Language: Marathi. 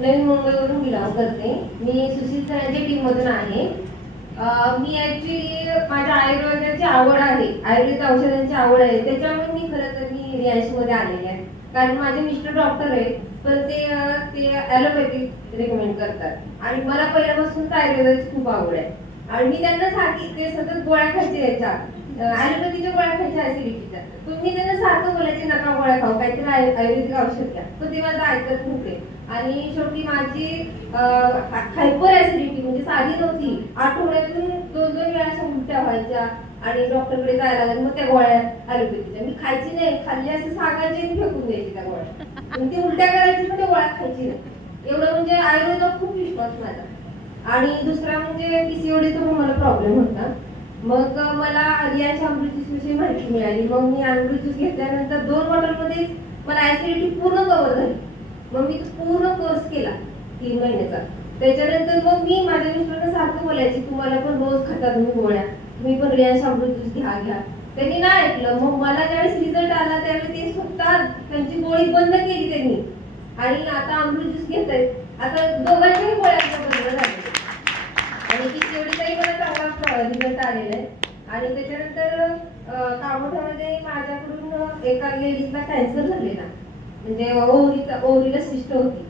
नवी मुंबईवरून बिलॉंग करते. मी सुशील सरांच्या टीम मधून आहे. मी ऍक्च्युली माझ्या आयुर्वेदाची आवड आहे, आयुर्वेद औषधांची आवड आहे, त्याच्यामुळे मी खरं तर मी रियान्श मध्ये आलेले आहे. कारण माझे मिस्टर डॉक्टर आहेत, पण ते ॲलोपॅथिक रिकमेंड करतात आणि मला पहिल्यापासून आयुर्वेदाची खूप आवड आहे. आणि मी त्यांना सांगितले सतत गोळ्या खायच्या याच्या ॲलोपॅथीच्या गोळ्या खायच्या ऍसिडिटीच्या, पण मी त्यांना सारखं बोलायचे नका गोळ्या खाऊ, काहीतरी आयुर्वेदिक औषध घ्या, पण ते माझं ऐकत नव्हते. आणि शेवटी माझी हायपर ऍसिडिटी म्हणजे साधी नव्हती, आठवड्यातून 2-2 वेळा अशा उलट्या व्हायच्या आणि डॉक्टरकडे जायला लागलं. मग त्या गोळ्या ॲलोपॅथीच्या मी खायची नाही, खाल्ली असं सांगायचे आणि फेकून द्यायची त्या गोळ्या. ती उलट्या करायची पण त्या गोळ्या खायची नाही. एवढं म्हणजे आयुर्वेदात खूप विश्वास माझा. आणि दुसरा म्हणजे पीसीओडीचा पण मला प्रॉब्लेम होता. मग मला रियान्श अमृत ज्यूस विषयी माहिती मिळाली. मग मी अमृत ज्यूस घेतल्यानंतर 2 बॉटलमध्ये मला ऍसिडिटी पूर्ण कव्हर झाली. मग मी पूर्ण कोर्स केला 3 महिन्याचा. त्याच्यानंतर मग मी माझ्या मिस्टरांना सारखं बोलायची तुम्हाला पण रोज खाता तुम्ही गोळ्या, तुम्ही पण रियान्श अमृत ज्यूस घ्या. त्यांनी नाही ऐकलं. मग मला ज्यावेळेस रिझल्ट आला त्यावेळी ते स्वतः त्यांची गोळी बंद केली त्यांनी आणि आता अमृत ज्यूस घेत आहेत. आता दोघांच्याही गोळ्या बंद झाल्या आणि पीसीओडीचाही मला चांगला रिझल्ट आलेला आहे. आणि त्याच्यानंतर कामोठ्यामध्ये माझ्याकडून एका लेडीजला कॅन्सर झालेला, म्हणजे ओव्हरीला सिस्ट होती.